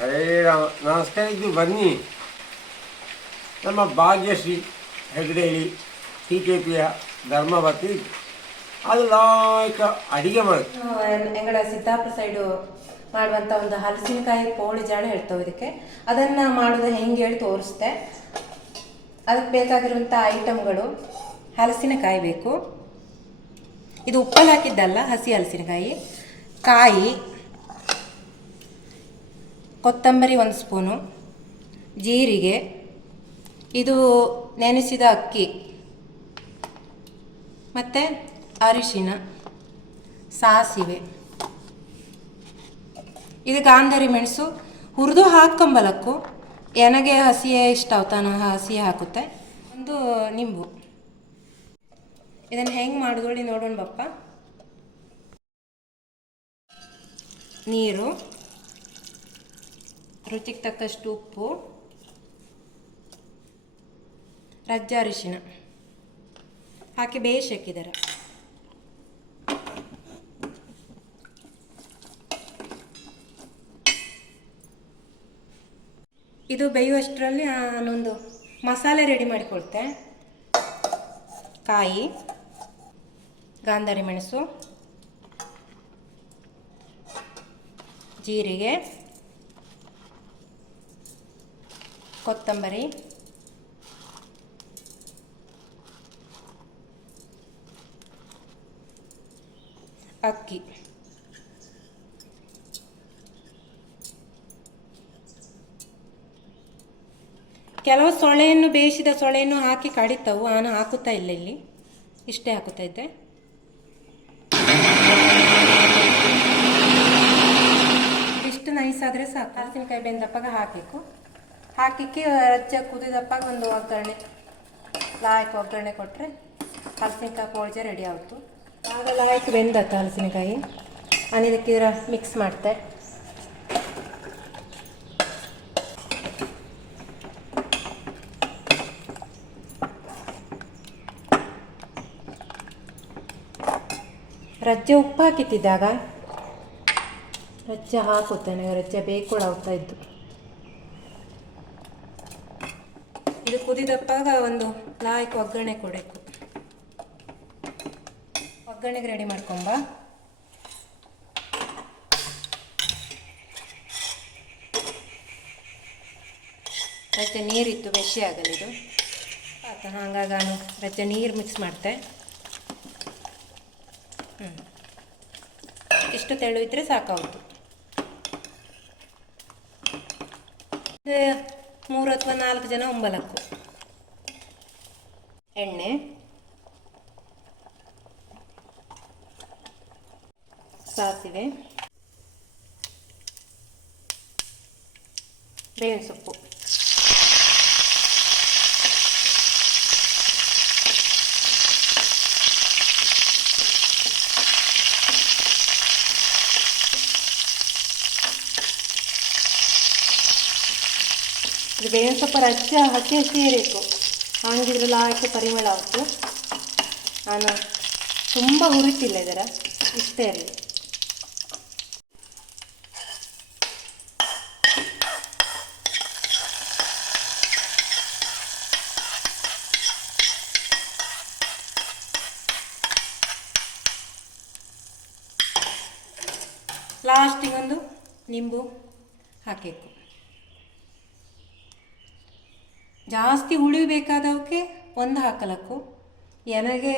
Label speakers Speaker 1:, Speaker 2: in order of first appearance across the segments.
Speaker 1: ಹರೇ ರಾಮ, ನಮಸ್ಕಾರ, ಇದು ಬನ್ನಿ. ನಮ್ಮ ಭಾಗ್ಯಶ್ರೀ ಹೆಗ್ಡೇಳಿ, ಟಿ ಕೆ ಪಿಯ ಧರ್ಮವತಿ. ಅದು ಲಾಯ್ಕ ಅಡಿಗೆ ಮಾಡುತ್ತೆ
Speaker 2: ಎಂಗಡ ಸಿದ್ದಾಪುರ ಸೈಡು ಮಾಡುವಂಥ ಒಂದು ಹಲಸಿನಕಾಯಿ ಪೋಳಿ ಜಾಡ ಹೇಳ್ತೇವೆ ಇದಕ್ಕೆ. ಅದನ್ನು ಮಾಡೋದು ಹೆಂಗೆ ಹೇಳಿ ತೋರಿಸ್ದೆ ಅದಕ್ಕೆ ಬೇಕಾಗಿರುವಂಥ ಐಟಮ್ಗಳು ಹಲಸಿನಕಾಯಿ ಬೇಕು. ಇದು ಉಪ್ಪಲ್ಲಿ ಹಾಕಿದ್ದಲ್ಲ, ಹಸಿ ಹಲಸಿನಕಾಯಿ. ಕಾಯಿ. ಕೊತ್ತಂಬರಿ ಒಂದು ಸ್ಪೂನು, ಜೀರಿಗೆ, ಇದು ನೆನೆಸಿದ ಅಕ್ಕಿ, ಮತ್ತು ಅರಿಶಿನ, ಸಾಸಿವೆ. ಇದು ಗಾಂಧರಿ ಮೆಣಸು, ಹುರಿದು ಹಾಕ್ಕೊಂಬಲಕ್ಕು ನನಗೆ ಹಸಿಯೇ ಇಷ್ಟ ಅವತಾನ ಹಸಿಯೇ ಹಾಕುತ್ತೆ, ಒಂದು ನಿಂಬು. ಇದನ್ನು ಹೆಂಗೆ ಮಾಡಿದೊಳಿ ನೋಡೋಣ ಬಪ್ಪ. ನೀರು. ರುಚಿಗೆ ತಕ್ಕಷ್ಟು ಉಪ್ಪು. ರಜ್ಜ ಅರಿಶಿನ ಹಾಕಿ ಹಾಕಿದ್ದಾರೆ ಇದು ಬೇಯುವಷ್ಟರಲ್ಲಿ ನಾನೊಂದು ಮಸಾಲೆ ರೆಡಿ ಮಾಡಿಕೊಳ್ತೆ. ಕಾಯಿ, ಗಾಂಧಾರಿ ಮೆಣಸು, ಜೀರಿಗೆ ಕೊತ್ತಂಬರಿ. ಅಕ್ಕಿ. ಕೆಲವು ಸೊಳೆಯನ್ನು ಬೇಯಿಸಿದ ಸೊಳೆಯನ್ನು ಹಾಕಿ ಕಡಿತವು. ನಾನು ಹಾಕುತ್ತಾ ಇಲ್ಲ ಇಲ್ಲಿ. ಇಷ್ಟೇ ಹಾಕುತ್ತಾ ಇದ್ದೆ. ಇಷ್ಟು ನೈಸ್ ಆದರೆ ಸಾಕು. ಹಲಸಿನಕಾಯಿ ಬೆಂದಪ್ಪಾಗ ಹಾಕಬೇಕು. ಹಾಕಿಕ್ಕೆ ರಜ್ಜ ಕುದಿದಪ್ಪ ಒಂದು ಒಗ್ಗರಣೆ ಲಾಯಕ್ ಒಗ್ಗರಣೆ ಕೊಟ್ಟರೆ ಹಲಸಿನಕಾಯಿ ಪೋಳಿಜೆ ರೆಡಿ ಆಯಿತು. ಆಗ ಲಾಯಕ್ ಬೆಂದತ್ತ ಹಲಸಿನಕಾಯಿ. ನಾನು ಮಿಕ್ಸ್ ಮಾಡ್ತೆ. ರಜ್ಜೆ ಉಪ್ಪು ಹಾಕಿತ್ತಿದ್ದಾಗ ರಜ್ಜೆ ಹಾಕುತ್ತೇನೆ, ರಜ್ಜೆ ಬೇಕು ಆಗ್ತಾ ಇದ್ದು ಇದು ಕುದಿದಪ್ಪಾಗ ಒಂದು ಲಾಯಕ್ ಒಗ್ಗರಣೆ ಕೊಡಬೇಕು. ಒಗ್ಗರಣೆಗೆ ರೆಡಿ ಮಾಡ್ಕೊಂಬ. ರಜೆ ನೀರಿತ್ತು, ಬೆಶಿ ಆಗಲ್ಲ ಇದು. ಆತ ಹಾಗಾಗಿ ನಾನು ರಜೆ ನೀರು ಮಿಕ್ಸ್ ಮಾಡ್ತೆ. ಹ್ಞೂ ಇಷ್ಟು ತೆಳು ಇದ್ದರೆ ಸಾಕಾಗುತ್ತೆ ಮೂರು ಅಥವಾ ನಾಲ್ಕು ಜನ ಒಂಬಲಕ್ಕು. ಎಣ್ಣೆ. ಸಾಸಿವೆ. ಬೇವಿನ ಸೊಪ್ಪು. ಇದು ಬೇವಿನ ಸ್ವಲ್ಪ ರಚ್ಚ ಹಸಿ ಹಸಿ ಇರಬೇಕು. ಹಾಗಿದ್ರೆ ಲಾಯಕ್ಕೆ ಪರಿಮಳ ಆಯಿತು ನಾನು ತುಂಬ ಹುರಿತಿಲ್ಲ ಇದರ. ಇಷ್ಟೇ ಇರಲಿ. ಲಾಸ್ಟಿಗೊಂದು ನಿಂಬು ಹಾಕಬೇಕು. ಜಾಸ್ತಿ ಹುಳಿ ಬೇಕಾದವಕ್ಕೆ ಒಂದು ಹಾಕಲಕ್ಕು. ನನಗೆ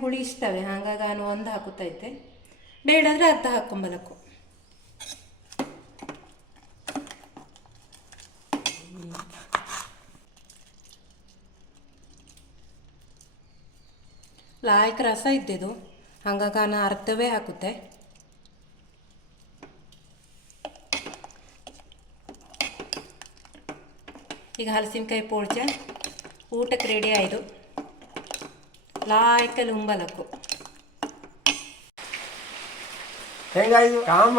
Speaker 2: ಹುಳಿ ಇಷ್ಟವೇ, ಹಾಗಾಗಿ ನಾನು ಒಂದು ಹಾಕುತ್ತಾ ಇದ್ದೆ. ಬೇಡಾದರೆ ಅರ್ಧ ಹಾಕೊಂಬಲಕ್ಕು ಲಾಯಕ್ ರಸ ಇದ್ದಿದ್ದು, ಹಾಗಾಗಿ ನಾನು ಅರ್ಧವೇ ಹಾಕುತ್ತೆ. ಈಗ ಹಲಸಿನಕಾಯಿ ಪೋಳ್ಚ ಊಟಕ್ಕೆ ರೆಡಿ ಆಯಿತು ಲಾಯ್ಕಲ್ಲಿ ಉಂಬಲಕ್ಕು
Speaker 1: ಹೆಂಗಾಯ್ತು? ಕಾಂಬ